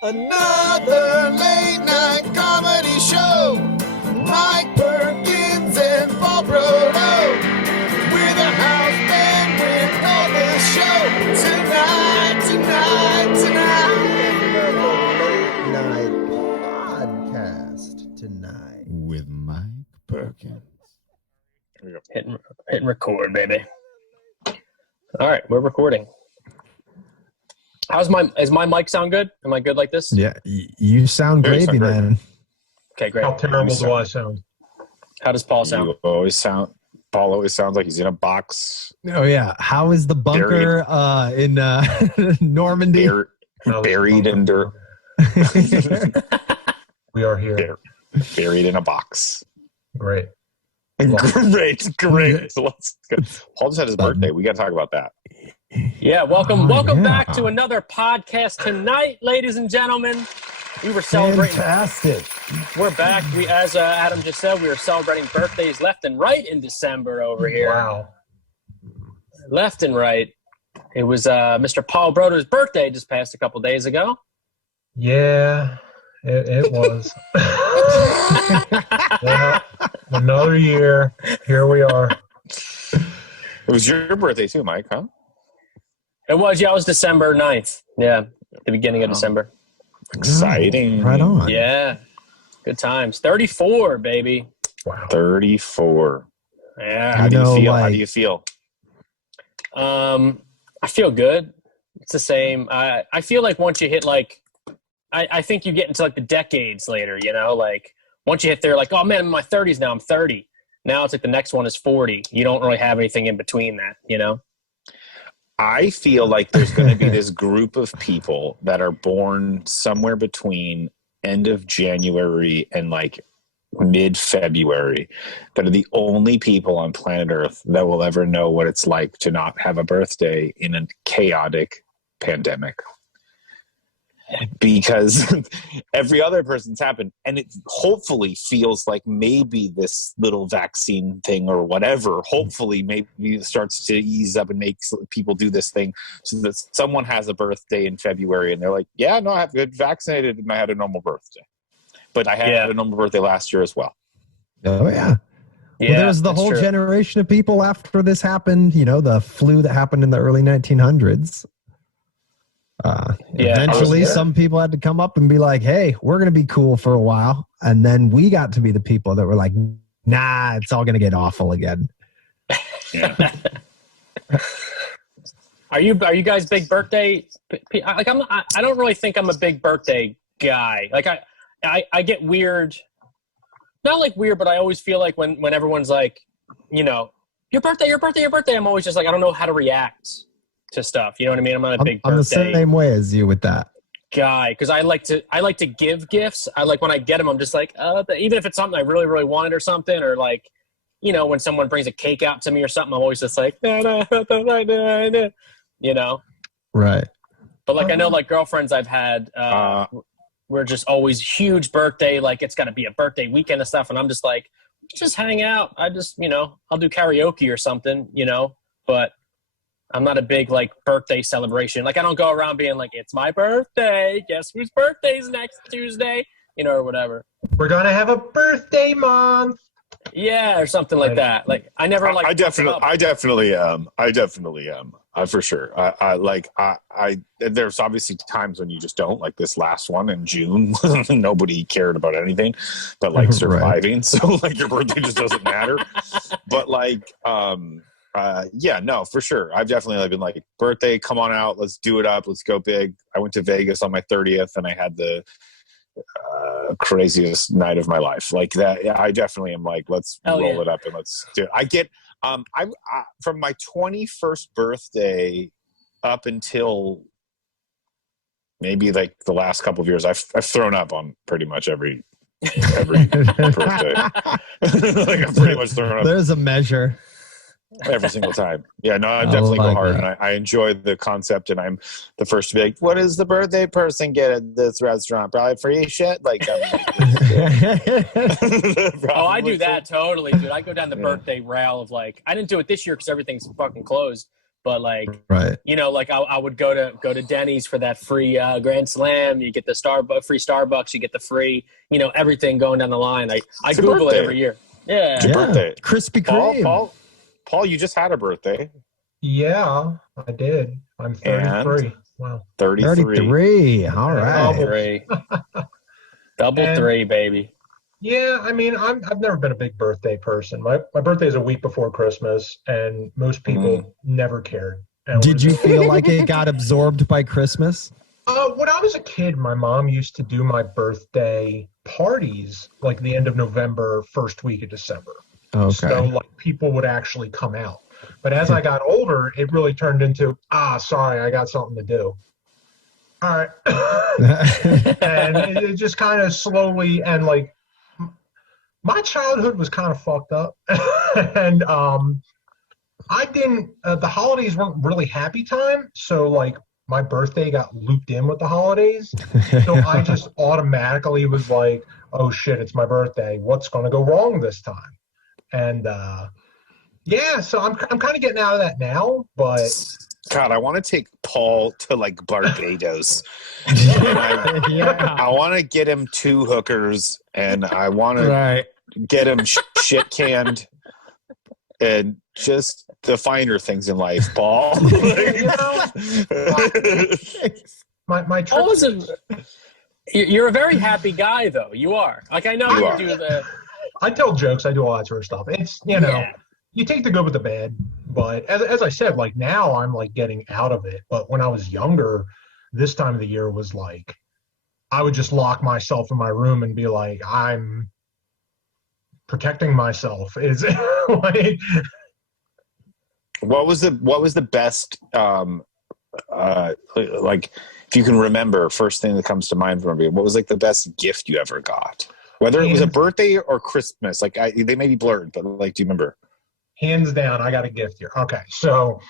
Another late night comedy show. Mike Perkins and Paul Brodo. We're the house band with all the show. Another late night podcast tonight. With Mike Perkins. There we go. Hitting record, baby. All right, we're recording. Is my mic sound good? Am I good like this? Yeah, you sound gravy, man. Okay, great. How terrible do I sound? How does Paul sound? Paul always sounds like he's in a box. Oh yeah. How is the bunker in Normandy? Buried under. We are here. Buried in a box. Great. Great. So let's go. Paul just had his birthday. We got to talk about that. Yeah, welcome back to another podcast tonight, ladies and gentlemen. We were celebrating. Fantastic. We're back. We, as Adam just said, we were celebrating birthdays left and right in December over here. Wow. Left and right. It was Mr. Paul Broder's birthday just passed a couple days ago. Yeah, it was. Yeah, another year. Here we are. It was your birthday too, Mike, huh? It was, yeah, it was December 9th. Yeah, the beginning of December. Exciting. Right on. Yeah, good times. 34, baby. Wow. 34. Yeah. How do you feel? I feel good. It's the same. I feel like once you hit I think you get into like the decades later, you know, like once you hit there, like, oh man, I'm in my 30s now, I'm 30. Now it's like the next one is 40. You don't really have anything in between that, you know? I feel like there's going to be this group of people that are born somewhere between end of January and like mid-February that are the only people on planet Earth that will ever know what it's like to not have a birthday in a chaotic pandemic. Because every other person's happened, and it hopefully feels like maybe this little vaccine thing or whatever, hopefully maybe it starts to ease up and makes people do this thing so that someone has a birthday in February and they're like, yeah, no, I have been vaccinated and I had a normal birthday. But I had a normal birthday last year as well. Oh yeah. Yeah, well, there was the whole generation of people after this happened, you know, the flu that happened in the early 1900s. Eventually some people had to come up and be like, hey, we're going to be cool for a while. And then we got to be the people that were like, nah, it's all going to get awful again. Yeah. Are you guys big birthday? Like I don't really think I'm a big birthday guy. Like I get weird, not like weird, but I always feel like when everyone's like, you know, your birthday, I'm always just like, I don't know how to react to stuff. You know what I mean? I'm not a big birthday. I'm the same way as you with that guy. Cause I like to give gifts. I like when I get them, I'm just like, even if it's something I really, really wanted or something, or like, you know, when someone brings a cake out to me or something, I'm always just like, you know? Right. But like, I know like girlfriends I've had, we're just always huge birthday. Like it's gotta be a birthday weekend and stuff. And I'm just like, just hang out. I just, you know, I'll do karaoke or something, you know, but I'm not a big like birthday celebration. Like I don't go around being like, it's my birthday. Guess whose birthday's next Tuesday? You know, or whatever. We're going to have a birthday month. Yeah, or something like that. Like I never like. I definitely am. For sure. There's obviously times when you just don't, like this last one in June. Nobody cared about anything but like surviving. Right. So like your birthday just doesn't matter. But like, yeah, no, for sure. I've definitely been like, birthday, come on out, let's do it up, let's go big. I went to Vegas on my 30th and I had the craziest night of my life. Like that, I definitely am like, let's roll it up and let's do it. I get, I from my 21st birthday up until maybe like the last couple of years, I've thrown up on pretty much every birthday. Like I've pretty much thrown up. There's a measure. Every single time. Yeah, no, I definitely go hard. And I enjoy the concept, and I'm the first to be like, what does the birthday person get at this restaurant? Probably free shit? Like, I do that totally, dude. I go down the birthday rail of like, I didn't do it this year because everything's fucking closed. But like, Right. you know, like I would go to Denny's for that free Grand Slam. You get the free Starbucks. You get the free, you know, everything going down the line. I It's your Google it birthday. every year. Yeah. It's your birthday. Krispy Kreme. Paul, you just had a birthday. Yeah, I did. I'm 33. Wow. 33. 33. All right. Three. Double And- three, baby. Yeah, I mean, I've never been a big birthday person. My birthday is a week before Christmas, and most people never cared. And Did you feel like it got absorbed by Christmas? When I was a kid, my mom used to do my birthday parties like the end of November, first week of December. Okay. So like people would actually come out. But as I got older, it really turned into, sorry, I got something to do. All right. And it just kind of slowly, and like my childhood was kind of fucked up. And I didn't, the holidays weren't really happy time. So like my birthday got looped in with the holidays. So I just automatically was like, oh shit, it's my birthday. What's going to go wrong this time? And yeah, so I'm kind of getting out of that now, but God, I want to take Paul to like Barbados. Yeah. I want to get him 2 hookers, and I want to get him shit canned, and just the finer things in life, Paul. my trip, You're a very happy guy, though. You are. Like, I know you do the. I tell jokes, I do all that sort of stuff. It's, you know, you take the good with the bad. But as I said, like now I'm like getting out of it. But when I was younger, this time of the year was like, I would just lock myself in my room and be like, I'm protecting myself. Is like, what was the best like, if you can remember, first thing that comes to mind from you, what was like the best gift you ever got? Whether it was a birthday or Christmas, like they may be blurred, but like, do you remember? Hands down, I got a gift here. Okay, so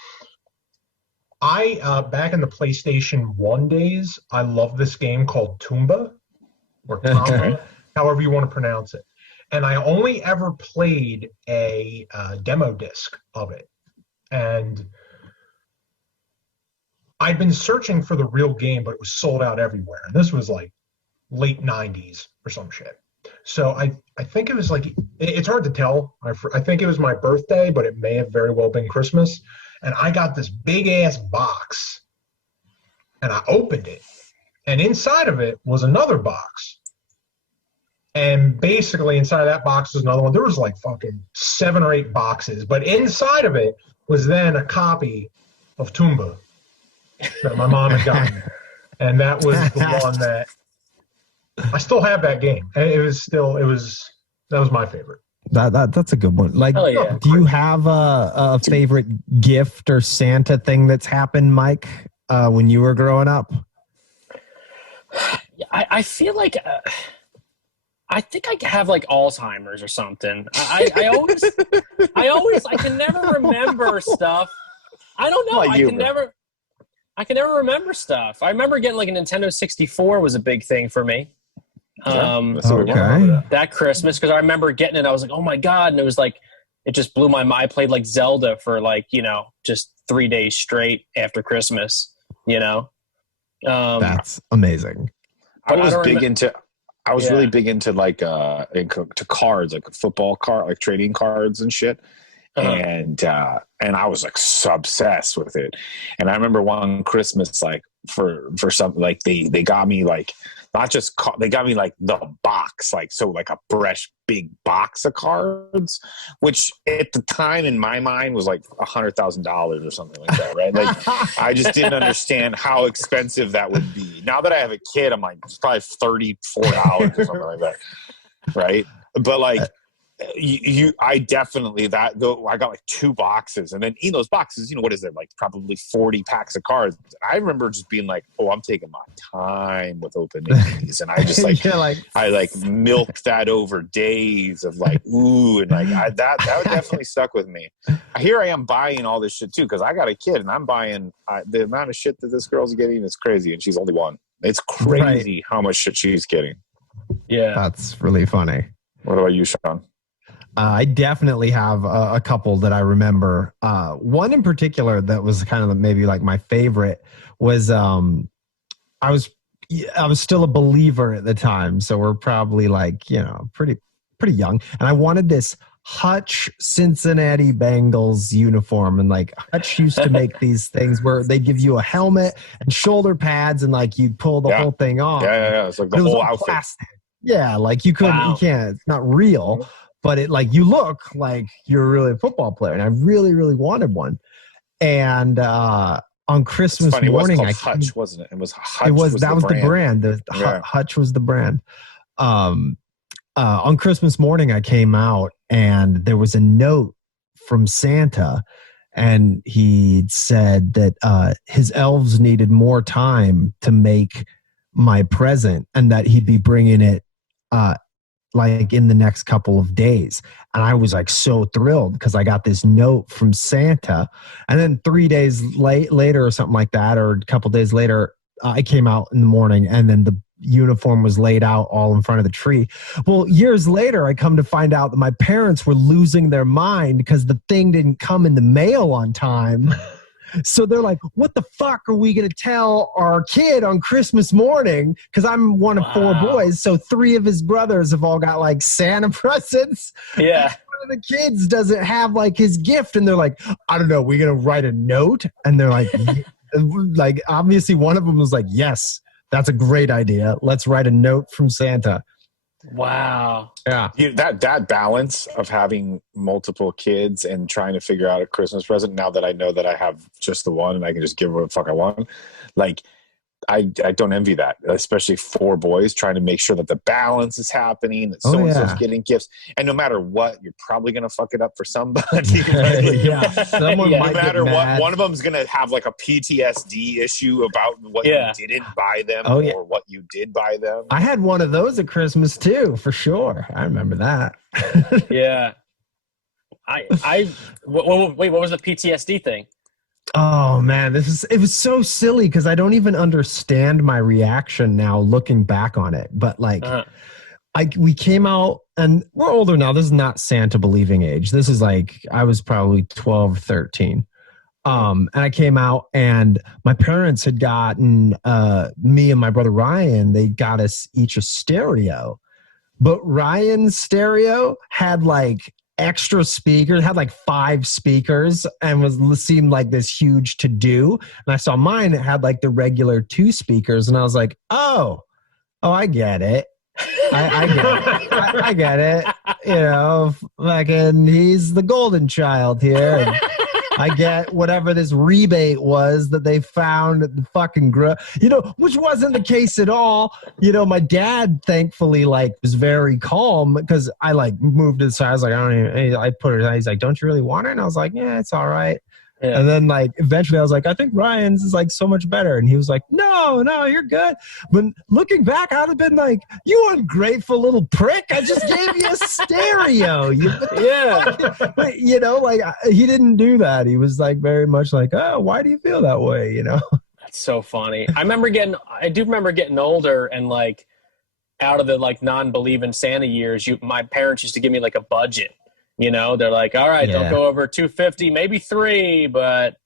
I back in the PlayStation 1 days, I love this game called Toomba, or Tomba, however you want to pronounce it. And I only ever played a demo disc of it. And I'd been searching for the real game, but it was sold out everywhere. And this was like late 90s or some shit. So I think it was like, it's hard to tell. I think it was my birthday, but it may have very well been Christmas. And I got this big ass box, and I opened it, and inside of it was another box. And basically inside of that box was another one. There was like fucking 7 or 8 boxes, but inside of it was then a copy of Toomba that my mom had gotten. And that was the one that I still have that game. And that was my favorite. That's a good one. Like, yeah. Do you have a favorite gift or Santa thing that's happened, Mike, when you were growing up? I feel like I think I have like Alzheimer's or something. I always I can never remember stuff. I don't know. I can never remember stuff. I remember getting like a Nintendo 64 was a big thing for me. That Christmas, because I remember getting it. I was like, oh my God. And it was like, it just blew my mind. I played like Zelda for like, you know, just 3 days straight after Christmas, you know? That's amazing. I was really big into like to cards, like football card, like trading cards and shit. And I was like so obsessed with it. And I remember one Christmas, like for something, like they got me like, not just they got me like the box, like, so like a fresh big box of cards, which at the time in my mind was like $100,000 or something like that, right? Like I just didn't understand how expensive that would be. Now that I have a kid, I'm like, it's probably $34 or something like that, right? But like I definitely I got like 2 boxes, and then in those boxes, you know, what is it, like probably 40 packs of cards. I remember just being like, oh, I'm taking my time with opening these, and I just like, I like milked that over days of like, ooh, and like that definitely stuck with me. Here I am buying all this shit too, because I got a kid, and I'm buying the amount of shit that this girl's getting is crazy, and she's only 1. It's crazy how much shit she's getting. Yeah, that's really funny. What about you, Sean? I definitely have a couple that I remember. One in particular that was kind of maybe like my favorite was I was still a believer at the time, so we're probably like pretty young, and I wanted this Hutch Cincinnati Bengals uniform, and like Hutch used to make these things where they give you a helmet and shoulder pads, and like you pull the whole thing off. Yeah. It's like the It was whole all outfit. plastic. Yeah, like you couldn't, you can't. It's not real, but it like you look like you're really a football player, and I really, really wanted one. And on Christmas morning, it was called Hutch, wasn't it? It was Hutch. That was the brand. Hutch was the brand. On Christmas morning, I came out and there was a note from Santa, and he said that his elves needed more time to make my present, and that he'd be bringing it like in the next couple of days. And I was like so thrilled because I got this note from Santa. And then 3 days later or something like that, or a couple days later, I came out in the morning and then the uniform was laid out all in front of the tree. Well, years later, I come to find out that my parents were losing their mind because the thing didn't come in the mail on time. So they're like, what the fuck are we going to tell our kid on Christmas morning? Because I'm one of 4 boys. So 3 of his brothers have all got like Santa presents. Yeah. One of the kids doesn't have like his gift. And they're like, I don't know, we're going to write a note. And they're like, like, obviously one of them was like, yes, that's a great idea. Let's write a note from Santa. Wow. Yeah. That balance of having multiple kids and trying to figure out a Christmas present, now that I know that I have just the one and I can just give what the fuck I want, like I don't envy that, especially 4 boys trying to make sure that the balance is happening, that so-and-so's getting gifts. And no matter what, you're probably going to fuck it up for somebody. Yeah. Someone no might matter get what, mad. one of them's going to have like a PTSD issue about what you didn't buy them or what you did buy them. I had one of those at Christmas too, for sure. I remember that. Yeah. Wait, what was the PTSD thing? Oh man, it was so silly because I don't even understand my reaction now looking back on it. But like we came out, and we're older now. This is not Santa believing age. This is like I was probably 12, 13. And I came out, and my parents had gotten me and my brother Ryan, they got us each a stereo. But Ryan's stereo had like extra speakers, had like 5 speakers, and seemed like this huge to do. And I saw mine, it had like the regular 2 speakers, and I was like, oh, I get it. I get it. I get it. You know, fucking he's the golden child here. And I get whatever this rebate was that they found at the fucking which wasn't the case at all. You know, my dad thankfully like was very calm because I like moved to the side. I was like, I put it. He's like, don't you really want it? And I was like, yeah, it's all right. Yeah. And then like eventually I was like, I think Ryan's is like so much better. And he was like, no, you're good. But looking back, I'd have been like, you ungrateful little prick. I just gave you a stereo. But, you know, like he didn't do that. He was like very much like, oh, why do you feel that way? You know? That's so funny. I do remember getting older and like out of the like non-believing Santa years, my parents used to give me like a budget. You know, they're like, all right, don't go over 250, maybe 3, but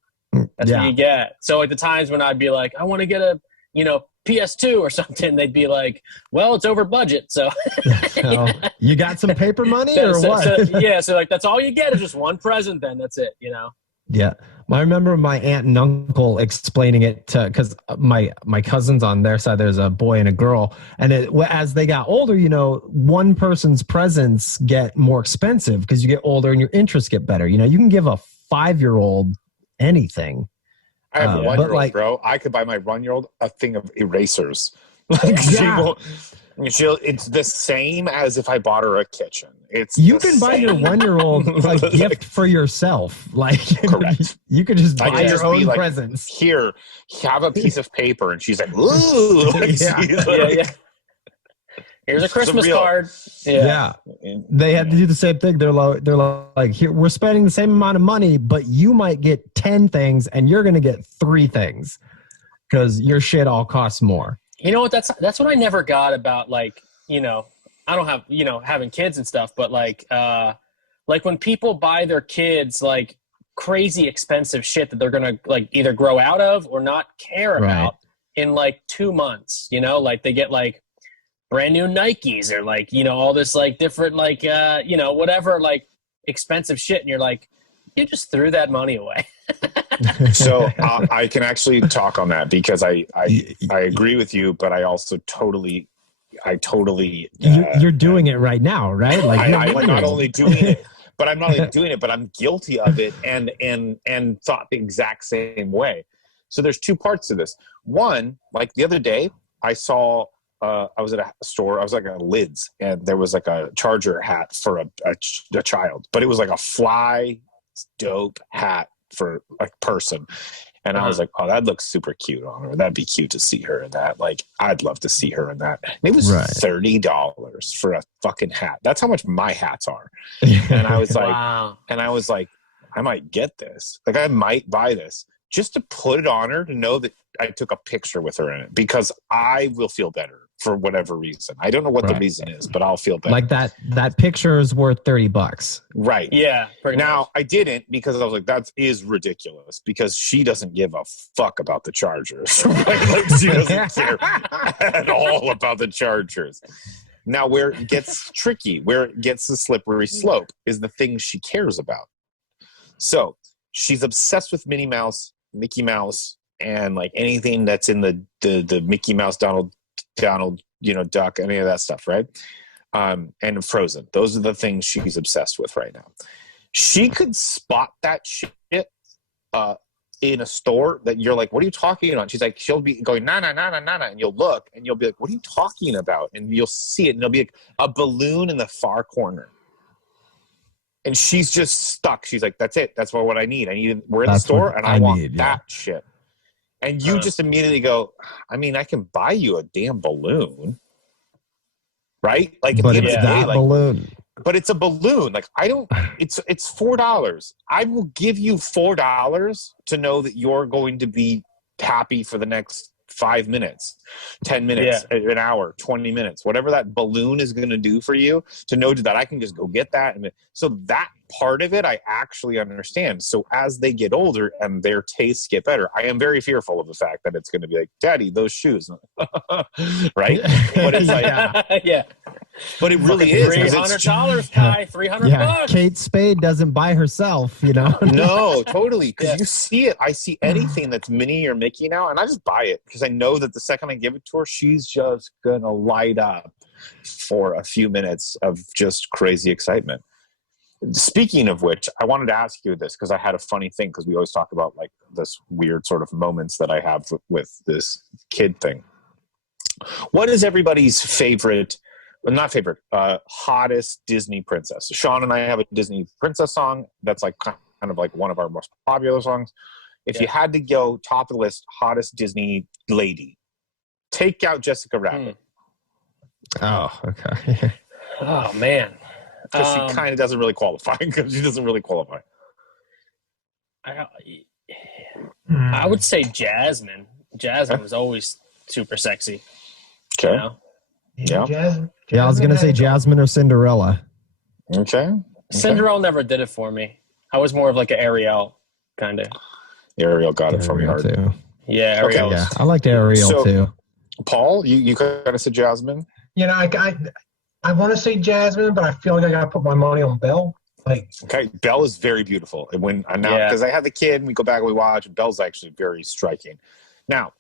that's what you get. So like the times when I'd be like, I want to get a, PS2 or something, they'd be like, well, it's over budget. So you got some paper money or what? So like that's all you get is just one present, then that's it, you know? Yeah. I remember my aunt and uncle explaining it because my cousins on their side, there's a boy and a girl. And as they got older, one person's presents get more expensive because you get older and your interests get better. You can give a 5-year-old anything. I have a 1-year-old, bro. I could buy my 1-year-old a thing of erasers. It's the same as if I bought her a kitchen. You can buy your 1-year-old a gift for yourself. Like, correct. You could just buy your own presents. Here, have a piece of paper, and she's like, "Ooh!" Here's a Christmas card. Yeah. They had to do the same thing. They're like, here, we're spending the same amount of money, but you might get 10 things, and you're going to get 3 things because your shit all costs more. You know what? That's what I never got about, like, I don't have, having kids and stuff, but like, like when people buy their kids like crazy expensive shit that they're gonna like either grow out of or not care about in like 2 months, you know, like they get like brand new Nikes or like, you know, all this like different like you know, whatever like expensive shit, and you're like, you just threw that money away. So I can actually talk on that because I agree with you, but I also totally you're doing it right now, right? Like I'm not only doing it, but I'm not only doing it, but I'm guilty of it and thought the exact same way. So there's two parts to this. One, like the other day, I saw I was at a store. I was like at Lids, and there was like a charger hat for a child, but it was like a fly dope hat for a person. And I was like, oh, that looks super cute on her. That'd be cute to see her in that. Like, I'd love to see her in that. And it was $30 for a fucking hat. That's how much my hats are. And I was like, Wow. and I was like, I might get this. Like, I might buy this just to put it on her, to know that I took a picture with her in it, because I will feel better for whatever reason. I don't know what the reason is, but I'll feel better. Like that picture is worth $30. Right. Yeah. Now, much. I didn't, because I was like, that is ridiculous, because she doesn't give a fuck about the Chargers. Like, she doesn't care at all about the Chargers. Now, where it gets tricky, where it gets the slippery slope, is the things she cares about. So she's obsessed with Minnie Mouse, Mickey Mouse, and like anything that's in the Mickey Mouse, Donald, you know, Duck, any of that stuff, right? And Frozen. Those are the things she's obsessed with right now. She could spot that shit in a store that you're like, what are you talking about? She's like, she'll be going, na, na, na, na, na, na, and you'll look, and you'll be like, what are you talking about? And you'll see it, and there'll be like a balloon in the far corner. And she's just stuck. She's like, that's it. That's what I need. We're in the store, and I want that shit. And you just immediately go, I mean, I can buy you a damn balloon, right? Like, at But the end it's of the day, that like, balloon. but it's a balloon. Like, it's $4. I will give you $4 to know that you're going to be happy for the next 5 minutes, 10 minutes, an hour, 20 minutes, whatever that balloon is going to do for you, to know that I can just go get that. And so that part of it, I actually understand. So as they get older and their tastes get better, I am very fearful of the fact that it's going to be like, Daddy, those shoes, right? But it's like, yeah. But it really is. $300, Kai. $300. Kate Spade doesn't buy herself, you know. No, totally. Because you see it. I see anything that's Minnie or Mickey now, and I just buy it because I know that the second I give it to her, she's just gonna light up for a few minutes of just crazy excitement. Speaking of which, I wanted to ask you this, because I had a funny thing, because we always talk about like this weird sort of moments that I have with this kid thing. What is everybody's favorite? Not favorite, hottest Disney princess? Sean and I have a Disney princess song that's like kind of like one of our most popular songs. If you had to go top of the list, hottest Disney lady, take out Jessica Rabbit. Oh, okay. Oh man, because she kind of doesn't really qualify. Because she doesn't really qualify. I would say Jasmine. Jasmine was always super sexy. Okay. You know? Yeah. Jasmine I was gonna say Jasmine or Cinderella. Okay. Cinderella never did it for me. I was more of like an Ariel kind of. Ariel got it from me hard too. Yeah, Ariel. Yeah, I liked Ariel too. Paul, you kind of said Jasmine. You know, I want to say Jasmine, but I feel like I got to put my money on Belle. Like, okay, Belle is very beautiful, and because I have the kid, and we go back and we watch, and Belle's actually very striking. Now,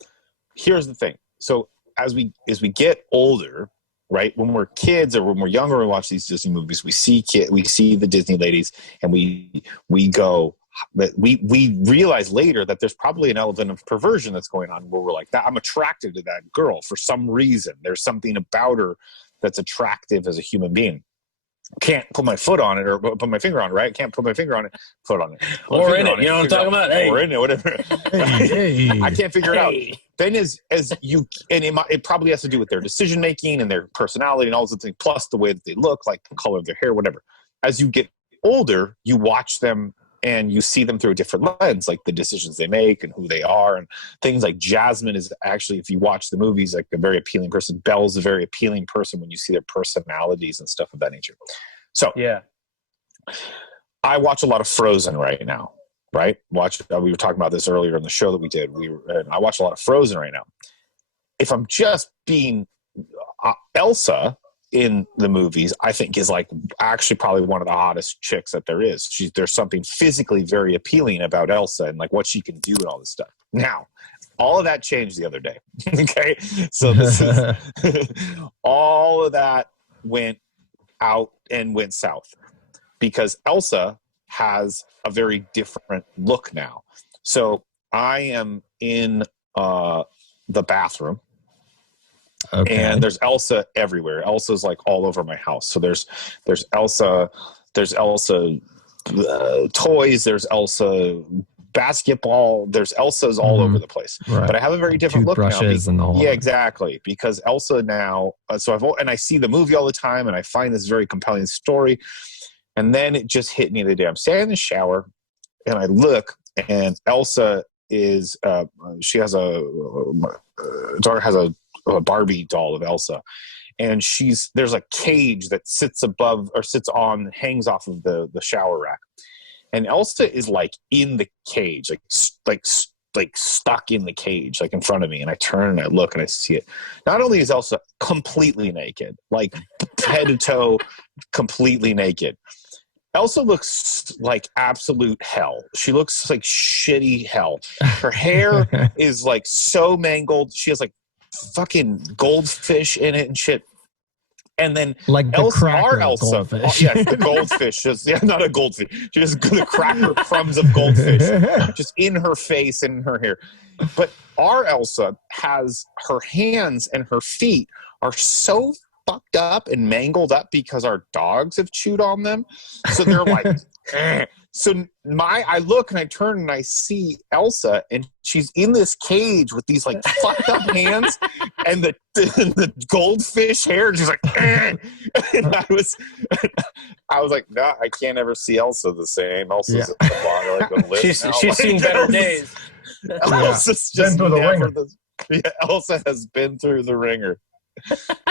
here's the thing. So as we get older, right, when we're kids or when we're younger, we watch these Disney movies. We see the Disney ladies, and we go. But we realize later that there's probably an element of perversion that's going on, where we're like, that I'm attracted to that girl for some reason. There's something about her that's attractive as a human being. Can't put my foot on it or put my finger on it, right? Can't put my finger on it, foot on it. Or in it, you know what I'm talking about? Hey. Or in it, whatever. Hey. I can't figure it out. Then it probably has to do with their decision making and their personality and all those things, plus the way that they look, like the color of their hair, whatever. As you get older, you watch them and you see them through a different lens, like the decisions they make and who they are, and things like Jasmine is actually, if you watch the movies, like a very appealing person. Belle's a very appealing person when you see their personalities and stuff of that nature. So yeah, I watch a lot of Frozen right now. Right? We were talking about this earlier in the show that we did. I watch a lot of Frozen right now. If I'm just being Elsa in the movies, I think is like actually probably one of the hottest chicks that there is. There's something physically very appealing about Elsa and like what she can do and all this stuff. Now, all of that changed the other day. Okay, so this is all of that went out and went south because Elsa has a very different look now. So I am in the bathroom. Okay. And there's Elsa everywhere. Elsa's like all over my house. So there's Elsa toys, there's Elsa basketball, there's Elsa's all over the place. Right. But I have a very different look now. And the whole exactly. Because Elsa now, I see the movie all the time and I find this very compelling story. And then it just hit me the day I'm standing in the shower and I look and Elsa is she has daughter has a Barbie doll of Elsa, and there's a cage that hangs off of the shower rack, and Elsa is like in the cage, like stuck in the cage, like in front of me, and I turn and I look and I see it. Not only is Elsa completely naked, like head to toe, completely naked. Elsa looks like absolute hell. She looks like shitty hell. Her hair is like so mangled. She has like fucking goldfish in it and shit. And then like the our Elsa, goldfish. Yes, the goldfish. Not a goldfish. She has the cracker crumbs of goldfish just in her face and in her hair. But our Elsa has her hands and her feet are so fucked up and mangled up because our dogs have chewed on them. So they're like, eh. So I look and I turn and I see Elsa and she's in this cage with these like fucked up hands and the goldfish hair. And she's like, eh. And I was like, no, I can't ever see Elsa the same. Elsa's at the bottom, like, she's seen better days. Elsa's just Elsa has been through the ringer.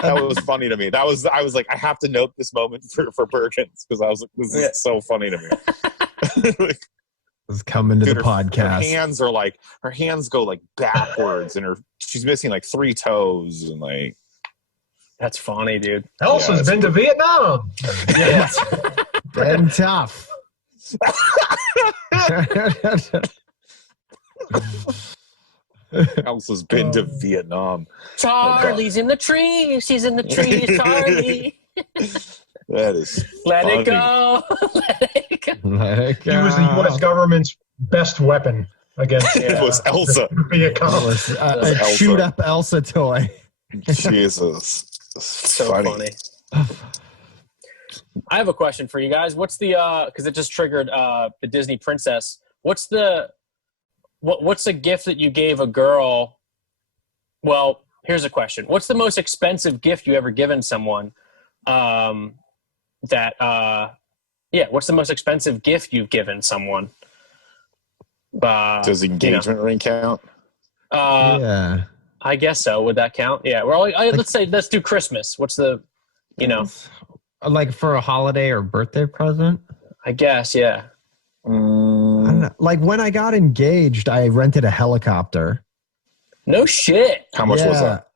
That was funny to me. I was like, I have to note this moment for Perkins because I was like, this is so funny to me. Like, it's coming to the podcast. Her hands go like backwards, and she's missing like 3 toes, and like that's funny, dude. Elsa's been to Vietnam. Yeah, been tough. Elsa's been to Vietnam. Charlie's in the trees. He's in the trees, Charlie. That is Let funny. it go. Let it go. Let it go. He was the U.S. government's best weapon against It was Elsa. Viet Cong. A shoot up Elsa toy. Jesus. So funny. I have a question for you guys. What's the because it just triggered the Disney princess. What's the gift that you gave a girl? Well, here's a question. What's the most expensive gift you ever given someone? What's the most expensive gift you've given someone? Does engagement ring count? Yeah. I guess so. Would that count? Yeah. Well, let's do Christmas. What's the, like for a holiday or birthday present? I guess, yeah. I don't know. Like when I got engaged, I rented a helicopter. No shit. How much was that?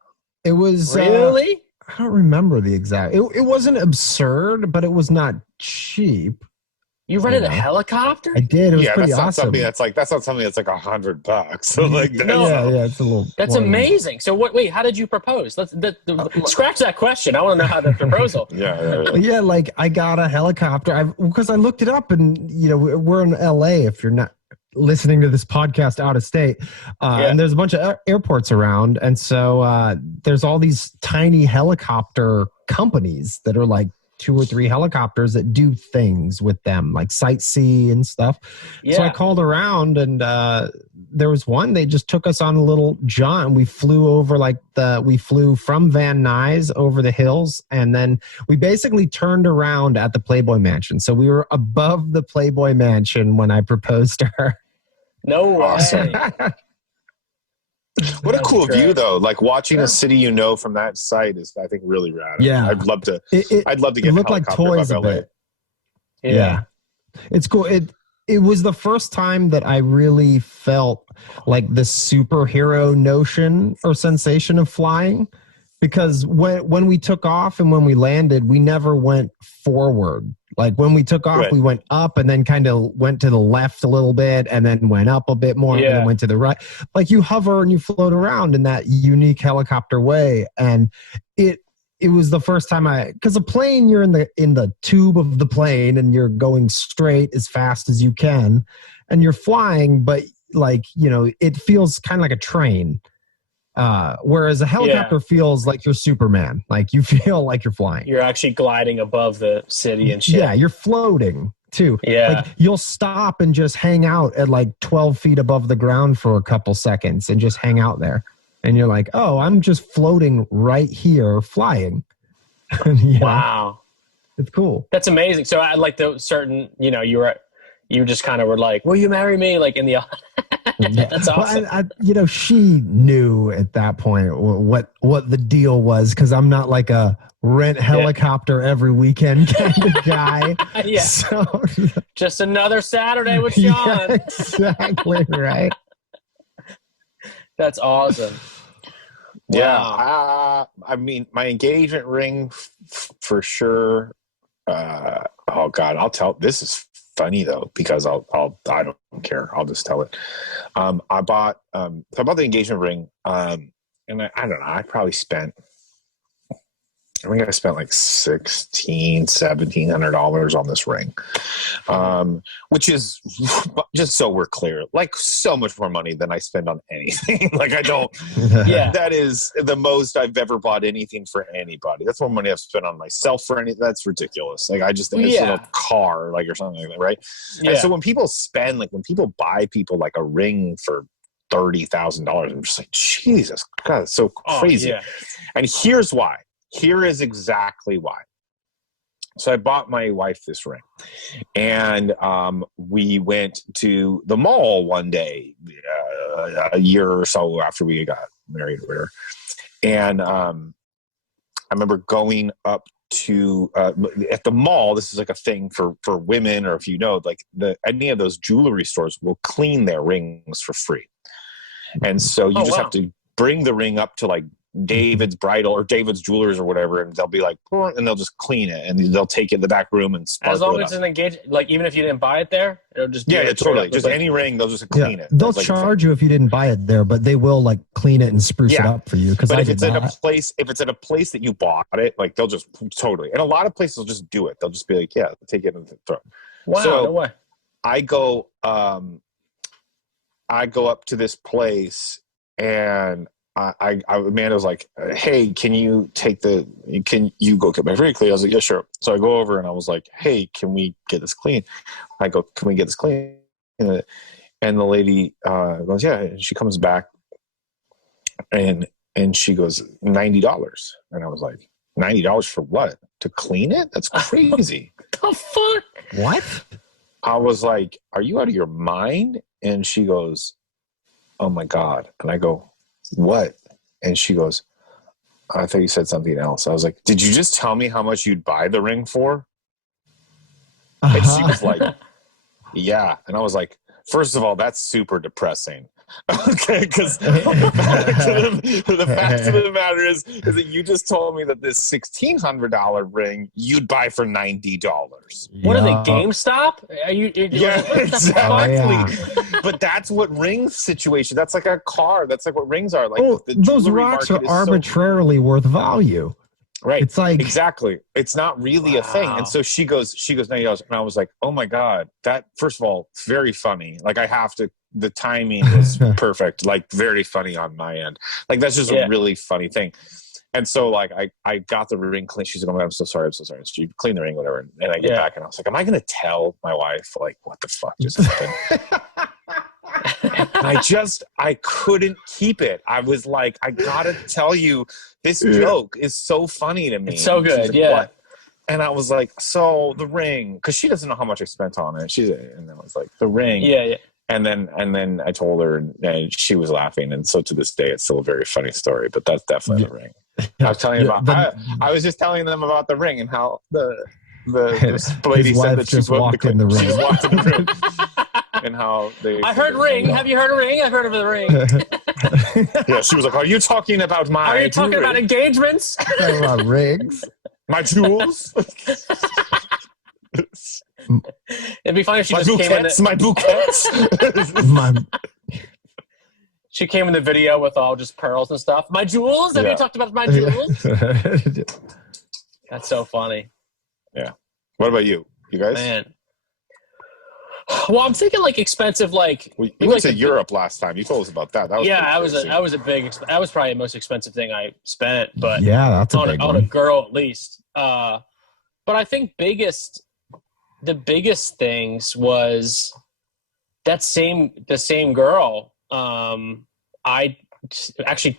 It was really. I don't remember the exact. It wasn't absurd, but it was not cheap. You rented a helicopter? I did. It was pretty awesome. That's not something that's like $100. So like, it's a little. That's amazing. So wait, how did you propose? Scratch that question. I want to know how the proposal. Yeah. Like I got a helicopter because I looked it up, and we're in LA. If you're not listening to this podcast out of state, and there's a bunch of airports around, and so there's all these tiny helicopter companies that are like 2 or 3 helicopters that do things with them, like sightsee and stuff. So I called around, and there was one. They just took us on a little jaunt, and we flew over we flew from Van Nuys over the hills, and then we basically turned around at the Playboy Mansion. So we were above the Playboy Mansion when I proposed to her. No way. Awesome. What a cool view, though! Like watching a city from that site is, I think, really rad. Yeah, I'd love to. I'd love to get. It looked like toys a bit. Yeah. It's cool. It was the first time that I really felt like the superhero notion or sensation of flying, because when we took off and when we landed, we never went forward. Like when we took off, Right. we went up and then kind of went to the left a little bit and then went up a bit more and then went to the right. Like you hover and you float around in that unique helicopter way. And it was the first time because a plane, you're in the tube of the plane and you're going straight as fast as you can and you're flying, but like, it feels kind of like a train. Whereas a helicopter feels like you're Superman. Like you feel like you're flying. You're actually gliding above the city and shit. Yeah, you're floating too. Yeah. Like you'll stop and just hang out at like 12 feet above the ground for a couple seconds and just hang out there. And you're like, oh, I'm just floating right here, flying. Wow. It's cool. That's amazing. So I like the certain, you just kind of were like, will you marry me? Like in the, that's awesome. Well, she knew at that point what the deal was. Cause I'm not like a rent helicopter every weekend kind of guy. Yeah. So just another Saturday with Sean. Yeah, exactly. Right. That's awesome. Yeah. Wow. I mean, my engagement ring for sure. Oh God, I'll tell. This is funny though, because I don't care. I'll just tell it. I bought the engagement ring. And I don't know, I probably spent, I think I spent like $1,700 on this ring, which is, just so we're clear, like so much more money than I spend on anything. Like I don't, that is the most I've ever bought anything for anybody. That's more money I've spent on myself for anything. That's ridiculous. Like I just think it's a car, like, or something like that, right? Yeah. And so when people buy people like a ring for $30,000, I'm just like, Jesus God, it's so crazy. Oh, yeah. And here's why. Here is exactly why. So I bought my wife this ring, and we went to the mall one day, a year or so after we got married or whatever. And I remember going up to at the mall. This is like a thing for women, or if you know, like any of those jewelry stores will clean their rings for free. And so you just have to bring the ring up to like David's Bridal or David's Jewelers or whatever, and they'll be like, and they'll just clean it, and they'll take it in the back room and sparkle as long it as it's up. an engagement, like even if you didn't buy it there, it'll just be totally. Just any ring, they'll just clean it. They'll charge you if you didn't buy it there, but they will like clean it and spruce it up for you. Because if it's at a place that you bought it, like they'll just totally. And a lot of places will just do it. They'll just be like, take it and throw it. Wow, so no way. I go up to this place, and Amanda was like, hey, can you go get my ring clean? I was like, yeah, sure. So I go over and I was like, hey, can we get this clean? I go, can we get this clean? And the lady goes, yeah. And she comes back and she goes, $90. And I was like, $90 for what? To clean it? That's crazy. The fuck? What? I was like, are you out of your mind? And she goes, oh my God. And I go, what? And she goes, I thought you said something else. I was like, did you just tell me how much you'd buy the ring for? And she was like, yeah. And I was like, first of all, that's super depressing. Okay, because the fact of the matter is that you just told me that this $1,600 ring you'd buy for $90. What are they, GameStop? Exactly. But that's what rings situation. That's like a car. That's like what rings are. Like those rocks are arbitrarily worth value. Right. It's like exactly. It's not really a thing. And so she goes $90. And I was like, oh my God, that, first of all, it's very funny. Like the timing was perfect. Like very funny on my end. Like that's just a really funny thing. And so like I got the ring clean. She's like, oh my God, I'm so sorry. So she cleaned the ring, whatever. And I get back and I was like, am I going to tell my wife like what the fuck just happened? And I couldn't keep it. I was like, I gotta tell you, this joke is so funny to me. It's so good, like, what? And I was like, so the ring, because she doesn't know how much I spent on it. And I was like, the ring. Yeah. And then I told her, and she was laughing. And so to this day, it's still a very funny story. But that's definitely the ring. I was telling you about. I was just telling them about the ring and how this lady His said wife that she just booked walked in the She room. just walked in the room. And how they. I heard ring. Have you heard a ring? I've heard of the ring. Yeah, she was like, "Are you talking about my? Are you talking about engagements? Talking about rings. My jewels? It'd be funny if she My just came in. bouquets? My bouquets? My, She came in the video with all just pearls and stuff. My jewels? Have you talked about my jewels? That's so funny. Yeah. What about you? You guys? Man. Well, I'm thinking like expensive, like You went to Europe last time. You told us about that. That was that was probably the most expensive thing I spent, but yeah, that's a on big a one. girl at least. But I think the biggest things was the same girl. I actually,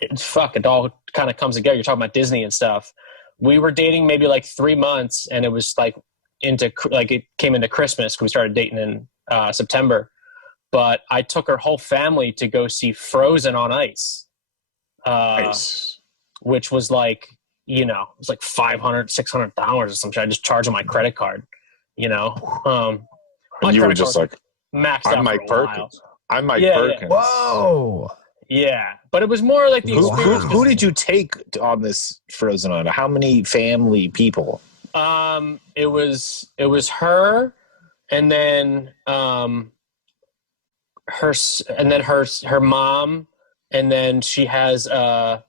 it all kind of comes together. You're talking about Disney and stuff. We were dating maybe like 3 months, and it was like it came into Christmas because we started dating in September. But I took her whole family to go see Frozen on ice. Nice. Which was like, it was like $500, $600 or something. I just charged on my credit card, And you were just like, maxed I'm out Mike for a while. Perkins. I'm Mike Yeah, Perkins. Whoa. Yeah, but it was more like the experience. Who did you take on this Frozen on? How many family people? It was her, and then her mom, and then she has so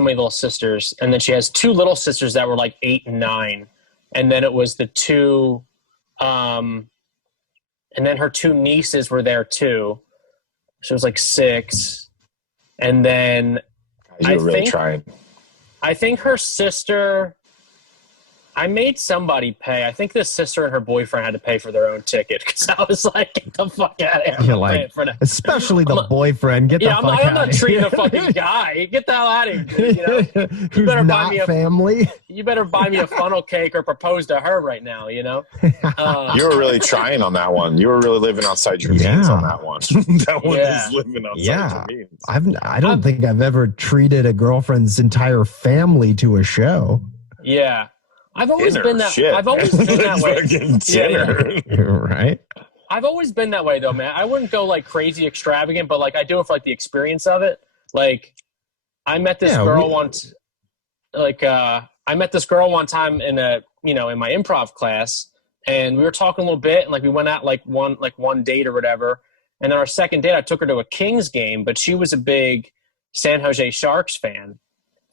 many little sisters, and then she has 2 little sisters that were like 8 and 9, and then it was the 2, and then her 2 nieces were there too. She was like 6. And then You were really trying. I think her sister, I made somebody pay. I think this sister and her boyfriend had to pay for their own ticket because I was like, get the fuck out of here. You're like, especially the boyfriend. Get the fuck out I'm not of treating here. the fucking guy. Get the hell out of here. Dude, Who's better buy not me a family. You better buy me a funnel cake or propose to her right now, You were really trying on that one. You were really living outside your means on that one. That one is living outside your means. I don't think I've ever treated a girlfriend's entire family to a show. Yeah. I've always Dinner, been that. shit, I've always been that way. Right. I've always been that way though, man. I wouldn't go like crazy extravagant, but like I do it for like the experience of it. Like I met this girl once. Like I met this girl one time in in my improv class, and we were talking a little bit, and like we went out like one date or whatever. And then our second date, I took her to a Kings game, but she was a big San Jose Sharks fan.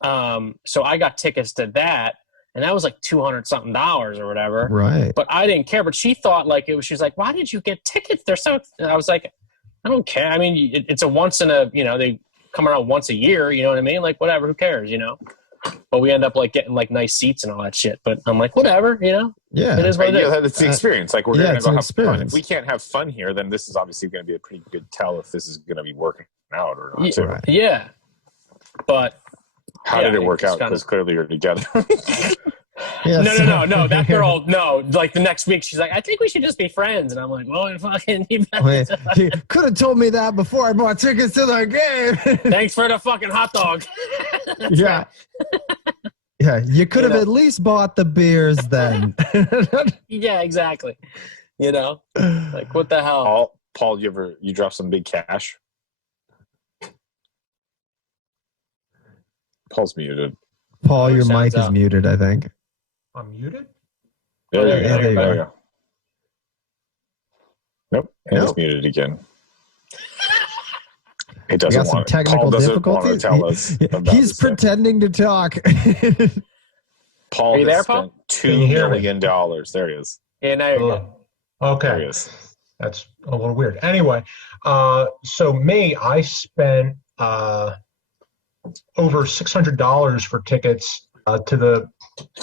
So I got tickets to that. And that was like $200 something or whatever. Right. But I didn't care. But she thought like it was, she's like, why did you get tickets? They're so, and I was like, I don't care. I mean, it's a once in a, they come around once a year, you know what I mean? Like, whatever, who cares, But we end up like getting like nice seats and all that shit. But I'm like, whatever, Yeah. It is what it is. It's the experience. Like we're going to go have fun. If experience. we can't have fun here, then this is obviously going to be a pretty good tell if this is going to be working out or not. Too. Yeah. But how did it work out? Because clearly you're together. Yes. No. That girl, no. Like the next week, she's like, I think we should just be friends. And I'm like, well, fucking. You could have told me that before I bought tickets to the game. Thanks for the fucking hot dog. Yeah. Yeah, you could have at least bought the beers then. Yeah, exactly. Like what the hell? Paul, you drop some big cash? Paul's muted. Paul, your mic is muted, I think. I'm muted? There you go. go. Nope. And it's muted again. It doesn't got some want technical Paul doesn't difficulties. want to tell us. He's pretending to talk. Paul you there, has Paul? spent $2 million. There he is. Yeah, now you're good. Okay. There he is. That's a little weird. Anyway, so I spent over $600 for tickets to the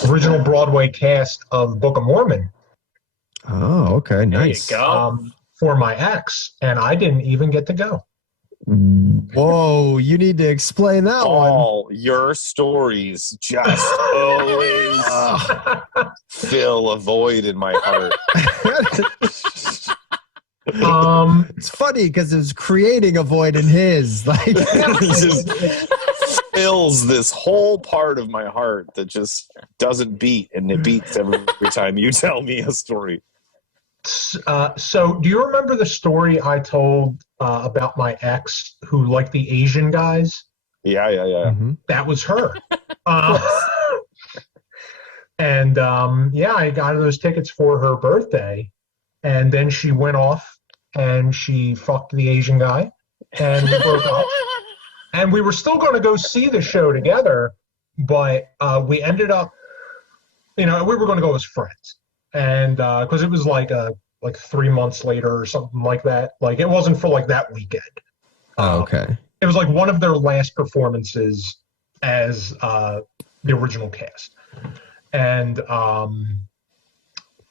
original Broadway cast of Book of Mormon. Oh, okay, nice. There you go. For my ex, and I didn't even get to go. Whoa, you need to explain that Paul, your stories just always fill a void in my heart. It's funny because it was creating a void in his. Like, fills this whole part of my heart that just doesn't beat, and it beats every time you tell me a story. So do you remember the story I told about my ex who liked the Asian guys? Yeah. Mhm. That was her. And I got those tickets for her birthday, and then she went off and she fucked the Asian guy, and we broke up. And we were still going to go see the show together, but we ended up, we were going to go as friends, and because it was like 3 months later or something like that. Like it wasn't for like that weekend. Okay. It was like one of their last performances as the original cast. And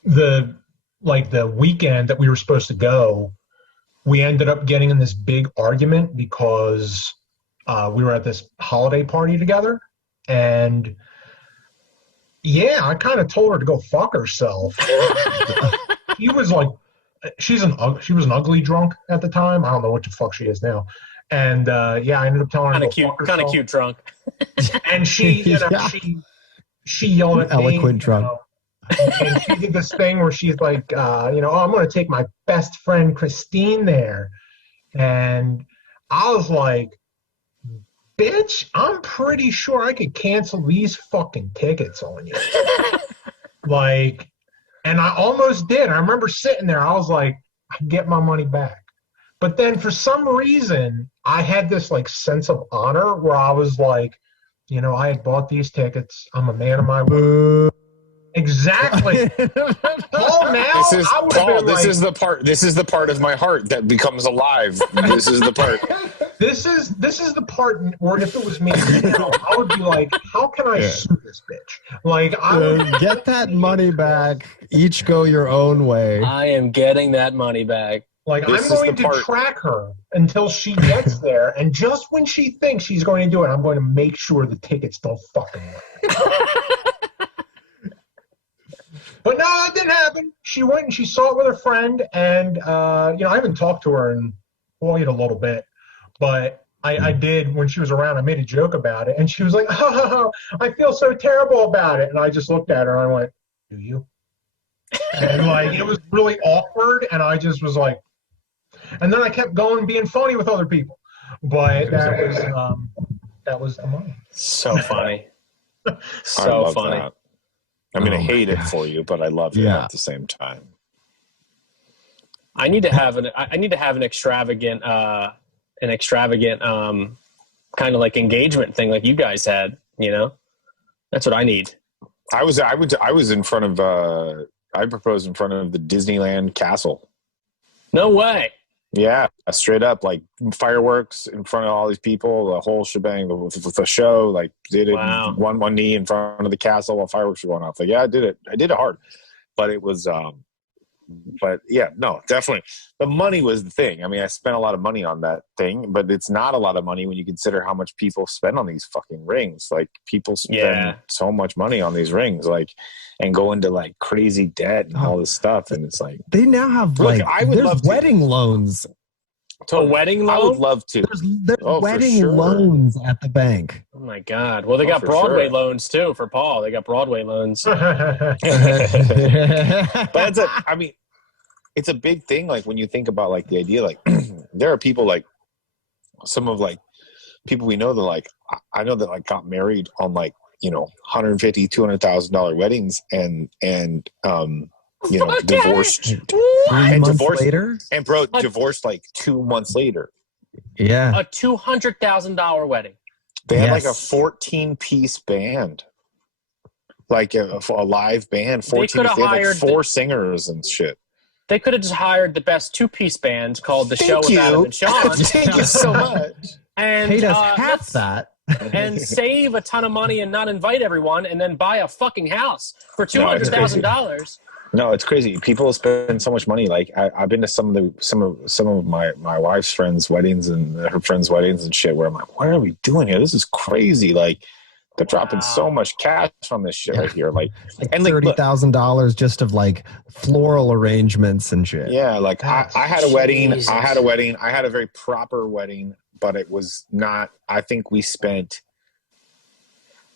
the weekend that we were supposed to go, we ended up getting in this big argument because we were at this holiday party together, and I kind of told her to go fuck herself. She was an ugly drunk at the time. I don't know what the fuck she is now. And I ended up telling her to go fuck herself. Kind of cute drunk. And she she yelled at me. Eloquent drunk. And she did this thing where she's like, I'm going to take my best friend Christine there. And I was like, bitch, I'm pretty sure I could cancel these fucking tickets on you. And I almost did. I remember sitting there. I was like, I get my money back. But then for some reason, I had this sense of honor where I was like, I had bought these tickets. I'm a man of my word. Exactly. Paul, now this is the part of my heart that becomes alive. This is the part. This is the part where if it was me, I would be like, how can I sue this bitch? I would get that money back. Each go your own way. I am getting that money back. I'm going to track her until she gets there, and just when she thinks she's going to do it, I'm going to make sure the tickets don't fucking work. But no, that didn't happen. She went and she saw it with her friend, and I haven't talked to her in a little bit, but I did when she was around. I made a joke about it, and she was like, "Oh, I feel so terrible about it." And I just looked at her and I went, "Do you?" And it was really awkward, and I just was like, and then I kept going being funny with other people, but that was the money. So funny. So funny. That. I mean, I hate it for you, but I love it at the same time. I need to have an extravagant kind of like engagement thing like you guys had. That's what I need. I was in front of I proposed in front of the Disneyland castle. No way. Yeah, straight up, fireworks in front of all these people, the whole shebang with the show. Did it one knee in front of the castle while fireworks were going off. I did it. I did it hard, but it was. But yeah, no, definitely. The money was the thing. I mean, I spent a lot of money on that thing, but it's not a lot of money when you consider how much people spend on these fucking rings. People spend so much money on these rings, and go into crazy debt and all this stuff. And it's they now have there's wedding loans. A wedding loan? I would love to. There's wedding loans at the bank. Oh my God. Well, they got Broadway loans too for Paul. They got Broadway loans. But it's a big thing. When you think about the idea, there are people some of people we know that I know that got married on $150,000, $200,000 weddings and divorced 3 months later, and divorced 2 months later. Yeah, a $200,000 wedding. They had a 14-piece band, a live band. 14. They had 4 singers and shit. They could have just hired the best 2-piece band called The Show with Adam and Sean. Thank you so much. And paid us half that. And save a ton of money and not invite everyone, and then buy a fucking house for $200,000. No, it's crazy. People spend so much money. I've been to some of my wife's friends' weddings and her friends' weddings and shit. Where I'm like, what are we doing here? This is crazy. They're dropping so much cash on this shit right here. And $30,000 just of floral arrangements and shit. Yeah, I had a wedding. Jesus. I had a very proper wedding, but it was not. I think we spent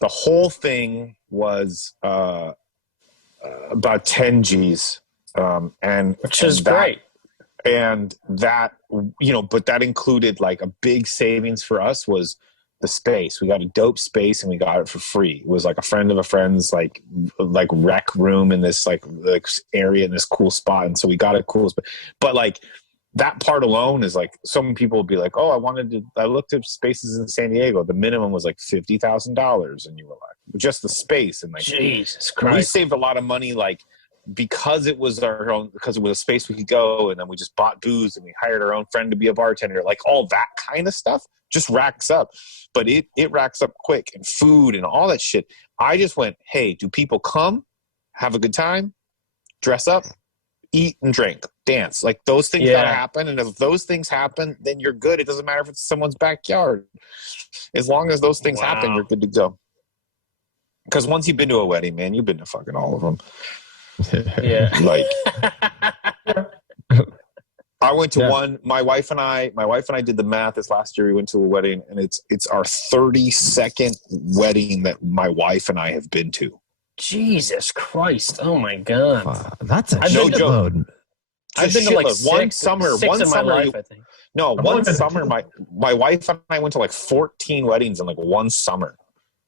the whole thing was about 10 G's. Which is great. And that, but that included like a big savings for us was the space. We got a dope space and we got it for free. It was like a friend of a friend's like rec room in this like area in this cool spot. And so we got a cool spot. But like that part alone is like, so many people would be like, oh, I looked at spaces in San Diego. The minimum was like $50,000. And you were like, just the space. And like, Jesus Christ. We saved a lot of money, like, because it was our own, because it was a space we could go, and then we just bought booze and we hired our own friend to be a bartender. Like all that kind of stuff just racks up, but it racks up quick, and food and all that shit. I just went, hey, do people come, have a good time, dress up, eat and drink, dance? Like those things gotta happen. And if those things happen, then you're good. It doesn't matter if it's someone's backyard. As long as those things happen, you're good to go. Because once you've been to a wedding, man, you've been to fucking all of them. Yeah. Like I went to one, my wife and I did the math this last year. We went to a wedding, and it's our 32nd wedding that my wife and I have been to. Jesus Christ. Oh my God. That's a no joke. I've been to like one summer in my life, I think. No, one summer my wife and I went to like 14 weddings in like one summer.